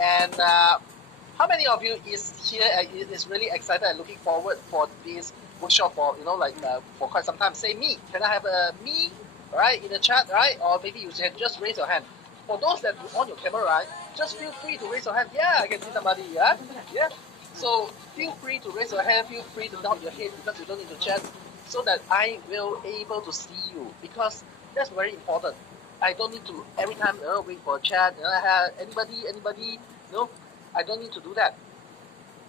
And how many of you is here is really excited and looking forward for this workshop for for quite some time? Say me. Can I have a me? Right, in the chat, right? Or maybe you can just raise your hand. For those that you on your camera, right, just feel free to raise your hand. Yeah, I can see somebody. Yeah. So feel free to raise your hand. Feel free to nod your head because you don't need to chat, so that I will able to see you, because that's very important. I don't need to every time wait for a chat. Anybody? No, I don't need to do that.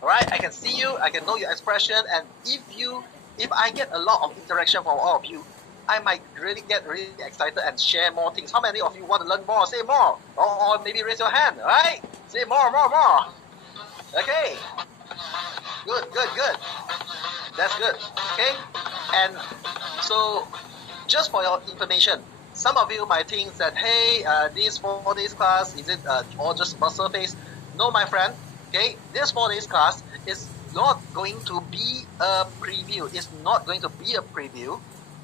All right, I can see you, I can know your expression, and if I get a lot of interaction from all of you, I might really get really excited and share more things. How many of you want to learn more? Say more, or maybe raise your hand. All right, say more. Okay, good. That's good. Okay, and so just for your information, some of you might think that, hey, this 4 days class, is it all just muscle face? No, my friend. Okay, this 4 days class is not going to be a preview. It's not going to be a preview.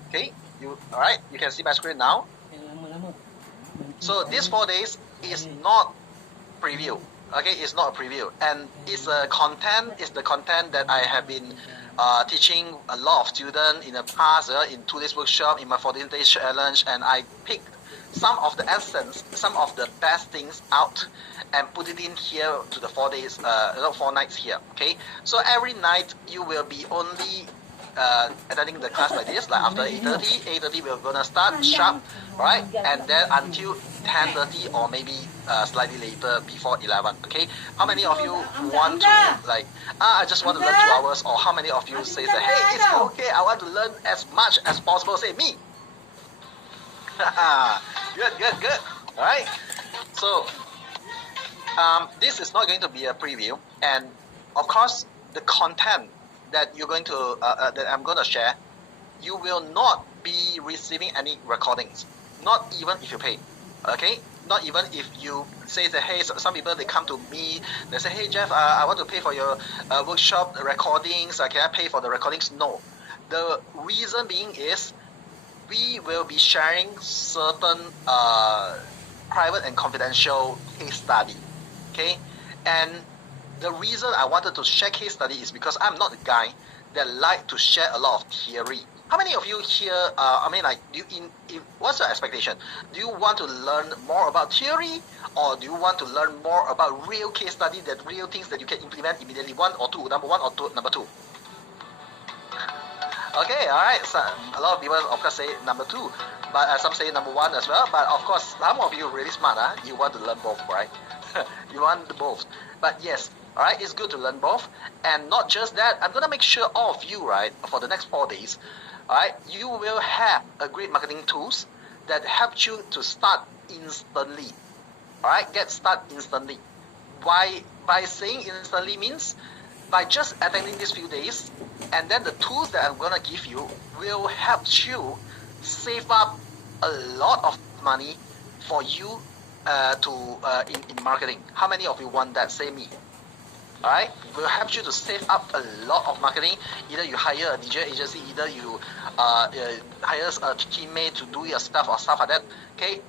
Okay, all right? You can see my screen now. So this 4 days is not preview. Okay, it's not a preview, and it's the content that I have been teaching a lot of students in the past, in 2 days workshop, in my 14 days challenge, and I picked some of the essence, some of the best things out, and put it in here to the 4 days, 4 nights here. Okay, so every night you will be only attending the class like this, like after 8:30 we're gonna start sharp, right? And then until 10:30 or maybe slightly later before 11. Okay, how many of you want to I just want to learn 2 hours, or how many of you say that, hey, it's okay, I want to learn as much as possible? Say me. Good. All right, so this is not going to be a preview, and of course the content that you're going to that I'm going to share, you will not be receiving any recordings, not even if you pay. Okay, not even if you say that, hey, some people, they come to me, they say, hey Jeff, I want to pay for your workshop recordings, can I pay for the recordings? No, the reason being is we will be sharing certain private and confidential case study. Okay, and the reason I wanted to share case study is because I'm not the guy that like to share a lot of theory. How many of you here, what's your expectation? Do you want to learn more about theory, or do you want to learn more about real case study, that real things that you can implement immediately? One or two, number one or two, number two. Okay, all right. So a lot of people, of course, say number two, but some say number one as well. But of course, some of you are really smart. You want to learn both, right? You want both. But yes, all right, it's good to learn both. And not just that, I'm gonna make sure all of you, right, for the next 4 days, all right, you will have a great marketing tools that help you to start instantly. All right, get start instantly. Why? By saying instantly means by just attending these few days, and then the tools that I'm gonna give you will help you save up a lot of money for you in marketing. How many of you want that? Say me. All right, will help you to save up a lot of marketing. Either you hire a digital agency, either you hire a teammate to do your stuff or stuff like that. Okay,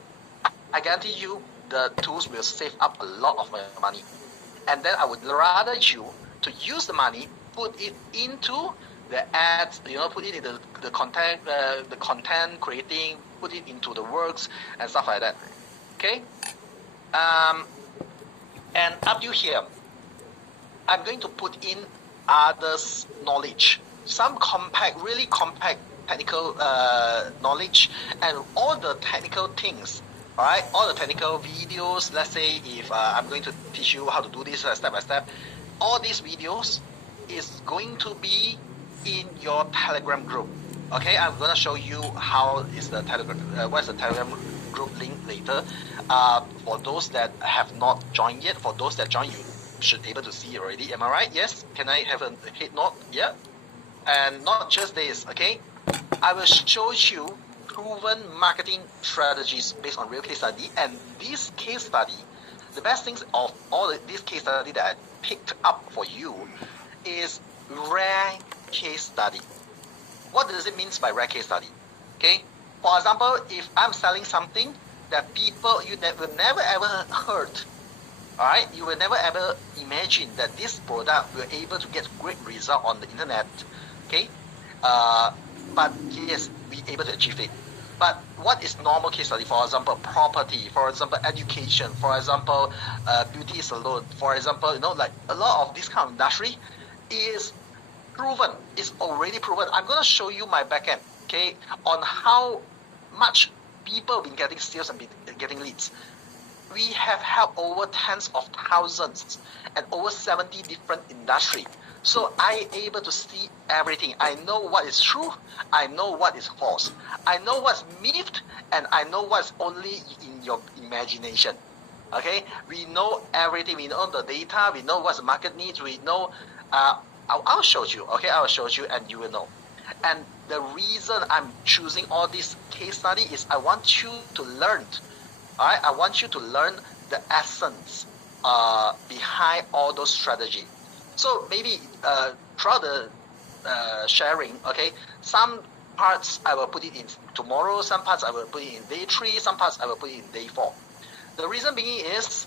I guarantee you the tools will save up a lot of money. And then I would rather you to use the money, put it into the ads, put it into the content creating, put it into the works and stuff like that. Okay, and up to here, I'm going to put in others' knowledge, some really compact technical knowledge, and all the technical things. All right, all the technical videos. Let's say if I'm going to teach you how to do this step by step, all these videos is going to be in your Telegram group. Okay, I'm gonna show you how is the Telegram, what's the Telegram group link later. For those that have not joined yet, for those that joined, you should be able to see already. Am I right? Yes. Can I have a head nod? Yeah. And not just this. Okay, I will show you proven marketing strategies based on real case study. And this case study, the best things of all this case study that I picked up for you is rare case study. What does it mean by rare case study? Okay, for example, if I'm selling something that people you never ever heard, Alright, you will never ever imagine that this product will able to get great result on the internet. Okay, but yes, we able to achieve it. But what is normal case study? For example, property. For example, education. For example, beauty salon. For example, like a lot of this kind of industry is proven. It's already proven. I'm gonna show you my backend. Okay, on how much people been getting sales and getting leads. We have helped over tens of thousands and over 70 different industry. So I able to see everything. I know what is true. I know what is false. I know what's myth, and I know what's only in your imagination. Okay, we know everything. We know the data. We know what the market needs. We know. I'll show you. Okay, I'll show you, and you will know. And the reason I'm choosing all this case study is I want you to learn. Alright, I want you to learn the essence behind all those strategy. So maybe throughout the sharing, okay, some parts I will put it in tomorrow, some parts I will put it in day 3, some parts I will put it in day 4. The reason being is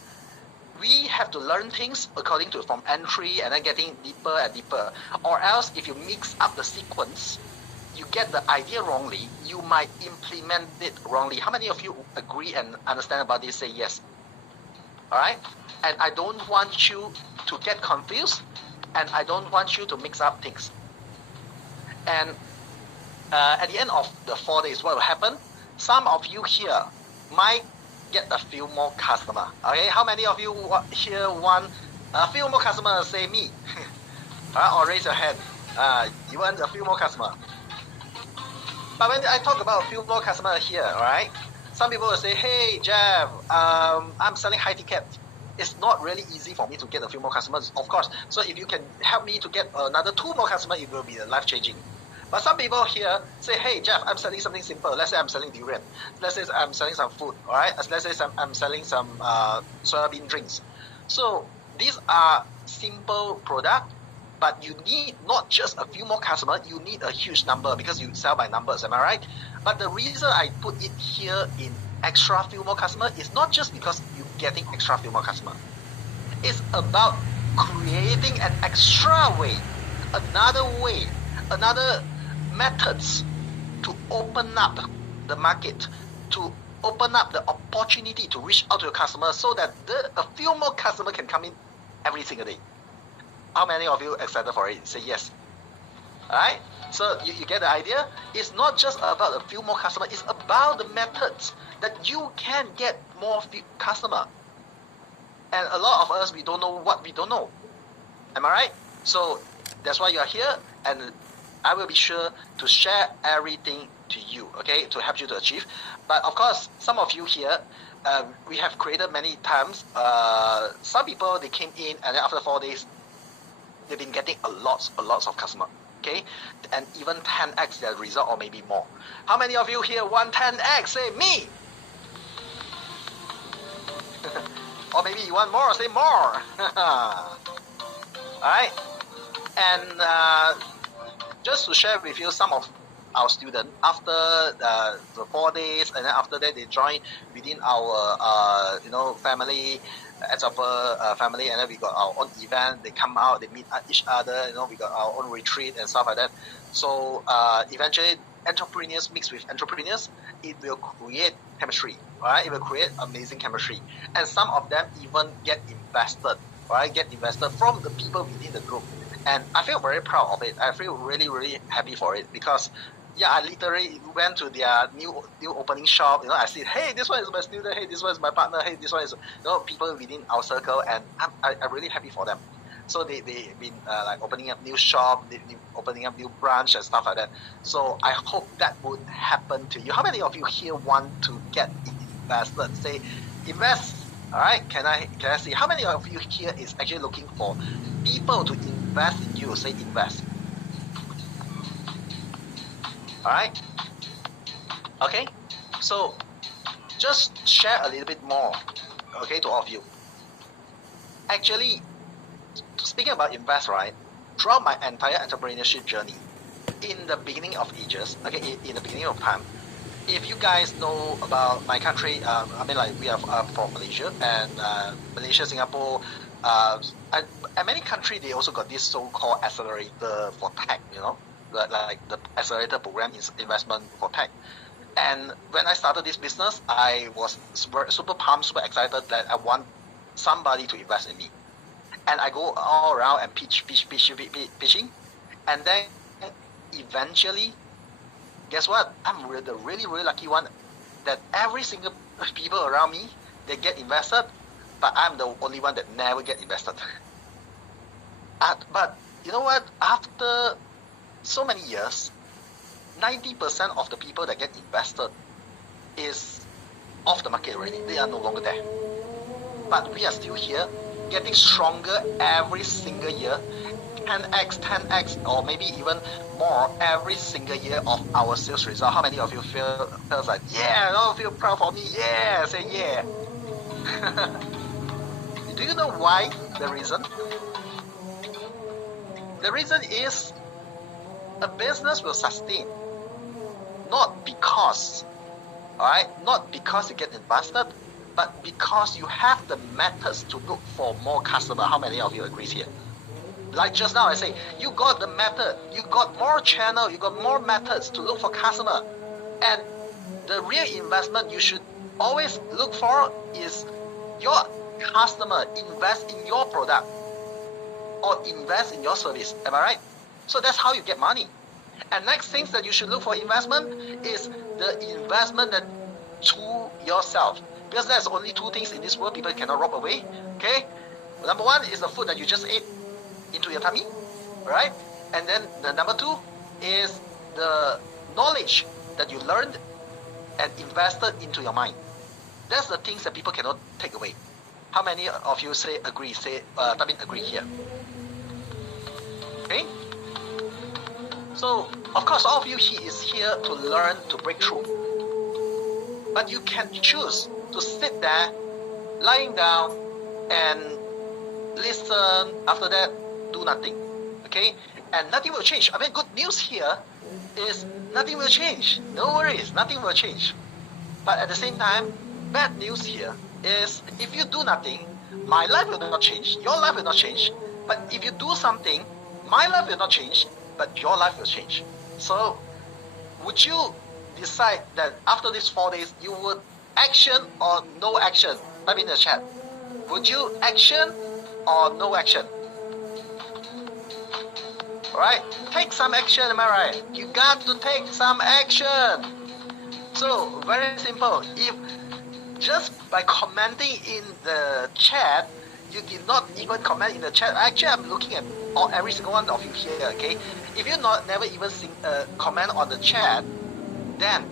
we have to learn things according to from entry and then getting deeper and deeper. Or else if you mix up the sequence, you get the idea wrongly, you might implement it wrongly. How many of you agree and understand about this? Say yes. Alright? And I don't want you to get confused, and I don't want you to mix up things. And at the end of the 4 days, what will happen? Some of you here might get a few more customers. Okay? How many of you here want a few more customers? Say me. Or raise your hand. You want a few more customers. But when I talk about a few more customers here, alright, some people will say, hey Jeff, I'm selling high ticket. It's not really easy for me to get a few more customers, of course. So if you can help me to get another 2 more customers, it will be life changing. But some people here say, hey Jeff, I'm selling something simple. Let's say I'm selling durian. Let's say I'm selling some food, alright? Let's say I'm selling some soybean drinks. So these are simple products. But you need not just a few more customers, you need a huge number because you sell by numbers, am I right? But the reason I put it here in extra few more customers is not just because you're getting extra few more customers. It's about creating an extra way, another methods to open up the market, to open up the opportunity to reach out to your customers so that a few more customers can come in every single day. How many of you excited for it? Say yes. Alright? So you get the idea? It's not just about a few more customers. It's about the methods that you can get more customers. And a lot of us, we don't know what we don't know. Am I right? So that's why you are here. And I will be sure to share everything to you, okay, to help you to achieve. But of course, some of you here, we have created many times. Some people, they came in and then after 4 days, they've been getting a lots of customers, okay? And even 10x their result or maybe more. How many of you here want 10x? Say me! Or maybe you want more, say more! Alright? And just to share with you some of our students, after the 4 days, and then after that they join within our family, example family, and then we got our own event. They come out, they meet each other. We got our own retreat and stuff like that. So eventually, entrepreneurs mix with entrepreneurs, it will create chemistry, right? It will create amazing chemistry, and some of them even get invested, right? Get invested from the people within the group, and I feel very proud of it. I feel really happy for it because. Yeah, I literally went to their new opening shop. I see, hey, this one is my student. Hey, this one is my partner. Hey, this one is people within our circle, and I'm really happy for them. So they've been like opening up new shop, opening up new branch and stuff like that. So I hope that would happen to you. How many of you here want to get invested? Say invest. All right. Can I see how many of you here is actually looking for people to invest in you? Say invest. Alright? Okay? So, just share a little bit more, okay, to all of you. Actually, speaking about invest, right? Throughout my entire entrepreneurship journey, in the beginning of ages, okay, in the beginning of time, if you guys know about my country, I mean, like we are from Malaysia, and Malaysia, Singapore, and many countries, they also got this so-called accelerator for tech, like the accelerator program is investment for tech. And when I started this business, I was super pumped, super excited that I want somebody to invest in me. And I go all around and pitching. And then eventually, guess what? I'm the really, really lucky one that every single people around me, they get invested, but I'm the only one that never get invested. But you know what? After so many years, 90% of the people that get invested is off the market already. They are no longer there. But we are still here, getting stronger every single year, 10x, or maybe even more every single year of our sales result. How many of you feels like, yeah, I feel proud for me? Yeah, say yeah. Do you know why? The reason? The reason is a business will sustain not because, not because you get invested, but because you have the methods to look for more customers. How many of you agree here? Like just now I say, you got the method, you got more channel, you got more methods to look for customer. And the real investment you should always look for is your customer invest in your product or invest in your service. Am I right? So that's how you get money. And next things that you should look for investment is the investment that to yourself. Because there's only two things in this world people cannot rob away. Okay? Number one is the food that you just ate into your tummy, right? And then the number two is the knowledge that you learned and invested into your mind. That's the things that people cannot take away. How many of you say agree? Agree here. Okay? So, of course, all of you is here to learn, to break through. But you can choose to sit there, lying down, and listen. After that, do nothing. Okay? And nothing will change. I mean, good news here is nothing will change. No worries, nothing will change. But at the same time, bad news here is if you do nothing, my life will not change, your life will not change. But if you do something, my life will not change, but your life will change. So, would you decide that after these 4 days, you would action or no action? Type in the chat. Would you action or no action? Alright, take some action, am I right? You got to take some action. So, very simple. If just by commenting in the chat, you did not even comment in the chat. Actually, I'm looking at every single one of you here, okay? If you never even comment on the chat, then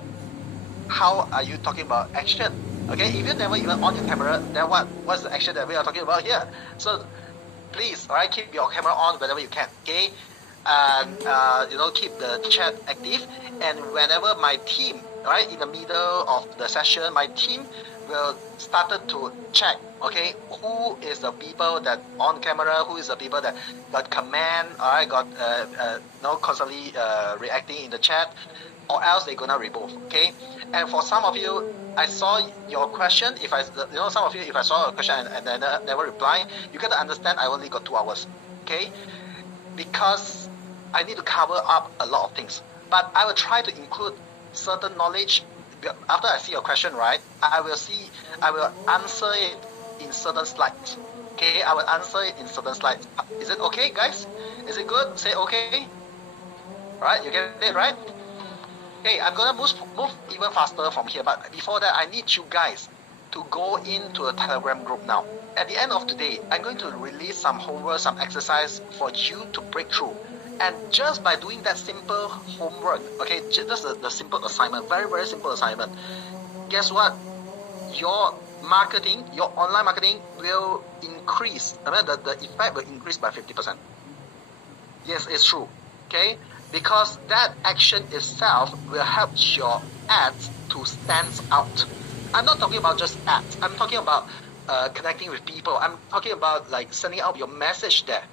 how are you talking about action? Okay, if you never even on your camera, then what's the action that we are talking about here? So please, alright, keep your camera on whenever you can, okay? And keep the chat active. And whenever my team, alright, in the middle of the session, my team will started to check, okay, who is the people that on camera, who is the people that got comment, alright, got constantly reacting in the chat, or else they're gonna remove, okay? And for some of you, I saw your question. Some of you, if I saw a question and then never reply, you gotta understand I only got 2 hours, okay? Because I need to cover up a lot of things, but I will try to include certain knowledge. After I see your question, right, I will answer it in certain slides. Okay, I will answer it in certain slides. Is it okay, guys? Is it good? Say okay. Right, you get it, right? Okay, I'm gonna move even faster from here, but before that, I need you guys to go into a Telegram group now. At the end of the day, I'm going to release some homework, some exercise for you to break through. And just by doing that simple homework, okay, just the simple assignment, very, very simple assignment, guess what? Your marketing, your online marketing will increase. I mean, the effect will increase by 50%. Yes, it's true, okay? Because that action itself will help your ads to stand out. I'm not talking about just ads. I'm talking about connecting with people. I'm talking about like sending out your message there.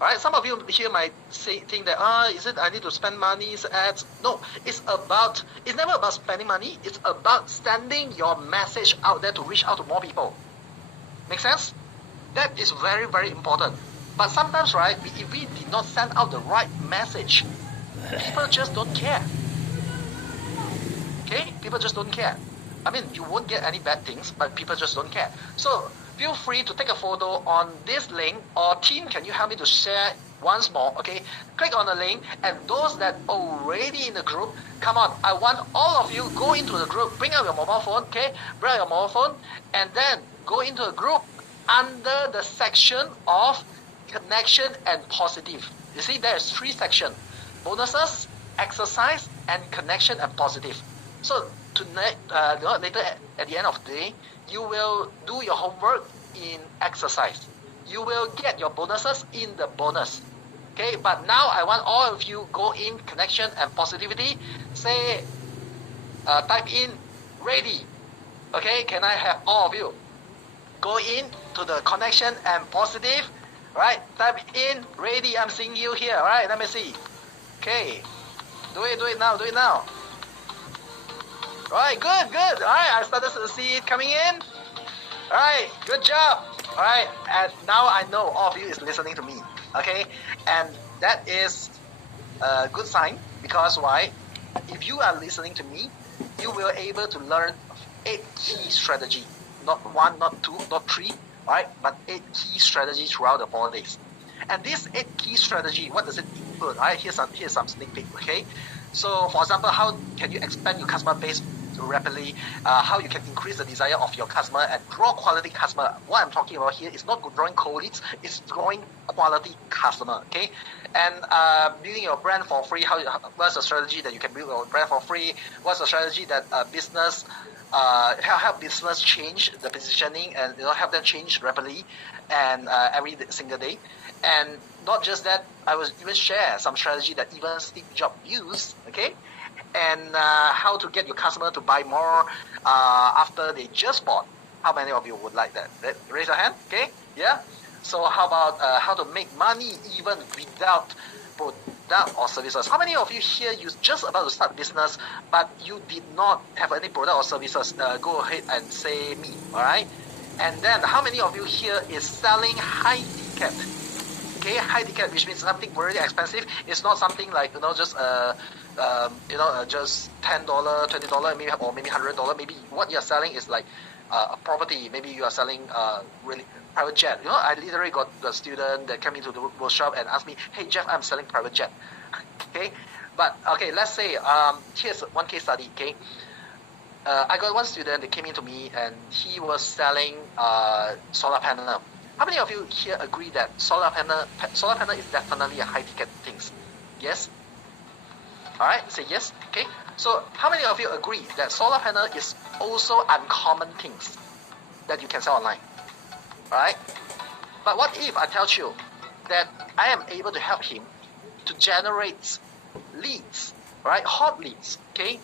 Alright, some of you here might think that is it I need to spend money, it's ads. No, it's never about spending money, it's about sending your message out there to reach out to more people. Make sense? That is very, very important. But sometimes, right, if we did not send out the right message, people just don't care. Okay? People just don't care. I mean, you won't get any bad things, but people just don't care. So feel free to take a photo on this link, or team, can you help me to share once more? Okay, click on the link, and those that already in the group, come on, I want all of you go into the group, bring out your mobile phone, okay, bring out your mobile phone, and then go into a group under the section of connection and positive. You see, there's 3 sections: bonuses, exercise, and connection and positive. So tonight, later at the end of the day, you will do your homework in exercise. You will get your bonuses in the bonus. Okay, but now I want all of you go in connection and positivity. Say, type in ready. Okay, can I have all of you go in to the connection and positive? Right, type in ready. I'm seeing you here. All right, let me see. Okay, do it now. Alright, good. Alright, I started to see it coming in. Alright, good job. Alright, and now I know all of you is listening to me. Okay, and that is a good sign, because why? If you are listening to me, you will able to learn 8 key strategy. Not 1, not 2, not 3, alright, but 8 key strategies throughout the 4 days. And this 8 key strategy, what does it include? Alright, here's some sneak peek, okay? So, for example, how can you expand your customer base rapidly? How you can increase the desire of your customer and draw quality customer. What I'm talking about here is not drawing cold leads, it's drawing quality customer, okay? And building your brand for free. What's the strategy that you can build your brand for free? What's the strategy that business help business change the positioning and help them change rapidly and every single day? And not just that, I will even share some strategy that even Steve Jobs used, okay? And how to get your customer to buy more after they just bought. How many of you would like that? Raise your hand, okay? Yeah? So how about how to make money even without product or services? How many of you here, you just about to start business, but you did not have any product or services? Go ahead and say me, all right? And then how many of you here is selling high ticket? Okay, high ticket, which means something really expensive. It's not something like just just $10, $20, maybe, or maybe $100. Maybe what you're selling is like a property. Maybe you are selling really private jet. I literally got the student that came into the workshop and asked me, "Hey Jeff, I'm selling private jet." Okay, but okay, let's say here's one case study. Okay, I got one student that came into me and he was selling solar panel. How many of you here agree that solar panel is definitely a high ticket things? Yes? Alright, say yes. Okay. So how many of you agree that solar panel is also uncommon things that you can sell online? Alright? But what if I tell you that I am able to help him to generate leads, right? Hot leads, okay?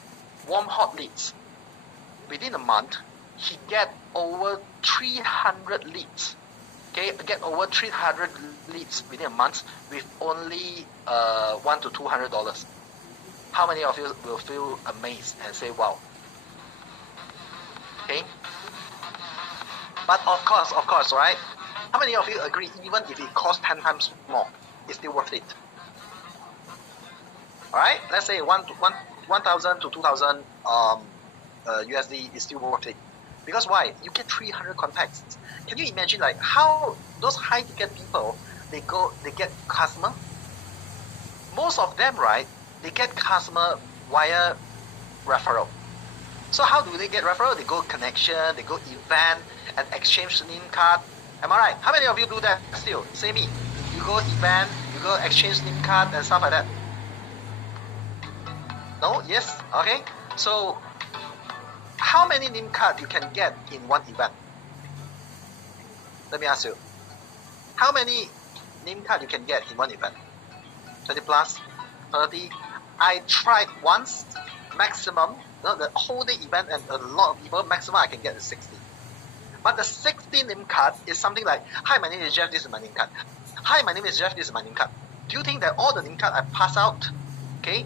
Warm hot leads. Within a month, he get over 300 leads. Okay, get over 300 leads within a month with only $100 to $200. How many of you will feel amazed and say, wow? Okay. But of course, right? How many of you agree, even if it costs 10 times more, it's still worth it? Alright, let's say 1,000 to 2,000 USD is still worth it. Because why? You get 300 contacts. Can you imagine like how those high ticket people, they get customer? Most of them, right, they get customer via referral. So how do they get referral? They go connection, they go event and exchange name card. Am I right? How many of you do that still? Say me. You go event, you go exchange name card and stuff like that. No? Yes? Okay. So how many name cards you can get in one event? Let me ask you. How many name cards you can get in one event? 20 plus? 30? I tried once, maximum, the whole day event and a lot of people, maximum I can get is 60. But the 60 name card is something like, hi, my name is Jeff, this is my name card. hi, my name is Jeff, this is my name card. Do you think that all the name card I pass out, okay,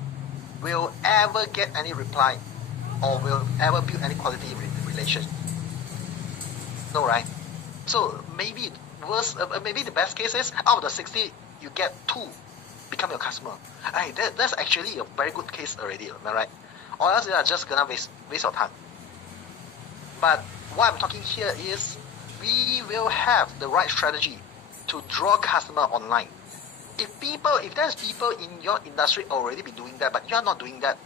will ever get any reply or will ever build any quality relation? No, right? So maybe maybe the best case is out of the 60, you get 2 become your customer. Hey, that's actually a very good case already, am I right? Or else you are just gonna waste your time. But what I'm talking here is we will have the right strategy to draw customer online. If there's people in your industry already be doing that, but you're not doing that,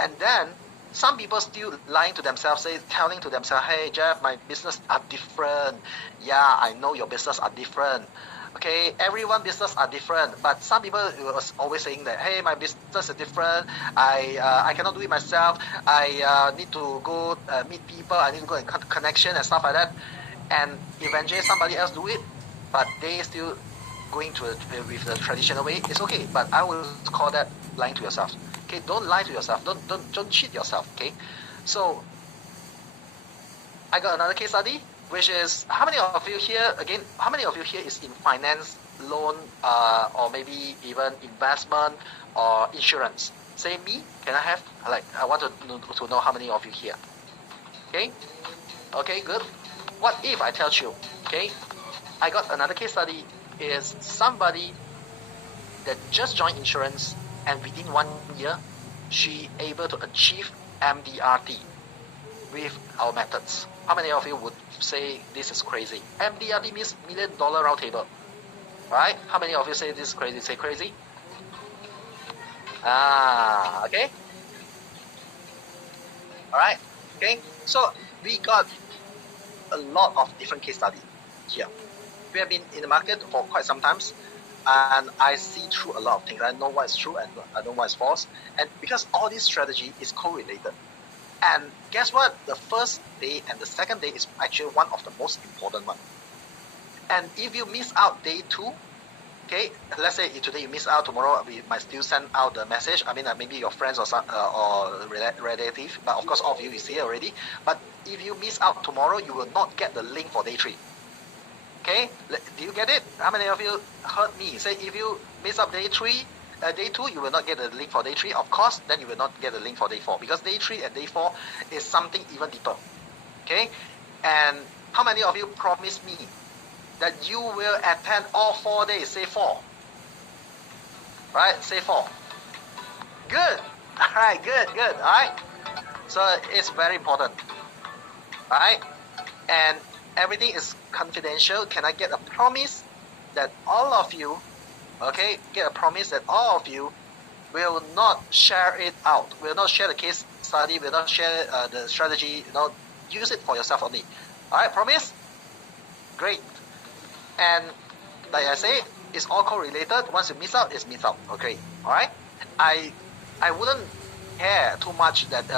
and then some people still lying to themselves, telling to themselves, hey Jeff, my business are different. Yeah, I know your business are different. Okay, everyone business are different, but some people was always saying that, hey, my business is different. I cannot do it myself. I need to go meet people. I need to go and connection and stuff like that. And eventually somebody else do it, but they still going to with the traditional way. It's okay, but I will call that lying to yourself. Okay, don't lie to yourself. Don't cheat yourself. Okay, so I got another case study, which is how many of you here again? How many of you here is in finance, loan, or maybe even investment or insurance? Say me. Can I have I want to know how many of you here. Okay. Okay. Good. What if I tell you? Okay. I got another case study. Is somebody that just joined insurance and within 1 year, she able to achieve MDRT with our methods. How many of you would say this is crazy? MDRT means $1 million round table, right? How many of you say this is crazy? Say crazy. Okay. All right. Okay. So we got a lot of different case study here. We have been in the market for quite some time, and I see through a lot of things. I know what is true and I know what is false. And because all this strategy is correlated, and guess what? The first day and the second day is actually one of the most important one. And if you miss out day 2, okay, let's say today you miss out, tomorrow we might still send out the message. I mean, maybe your friends or relative, but of course all of you is here already. But if you miss out tomorrow, you will not get the link for day 3. Okay, do you get it? How many of you heard me say if you miss up day 2, you will not get the link for day 3. Of course, then you will not get the link for day 4 because day 3 and day 4 is something even deeper. Okay, and how many of you promise me that you will attend all 4 days? Say 4. Right? Say 4. Good. All right. Good. All right. So it's very important. All right, and everything is confidential. Can I get a promise that all of you, okay, get a promise that all of you will not share it out, will not share the case study, will not share the strategy, use it for yourself only. All right, promise? Great. And like I say, it's all correlated. Once you miss out, it's miss out. Okay, all right? I wouldn't care too much that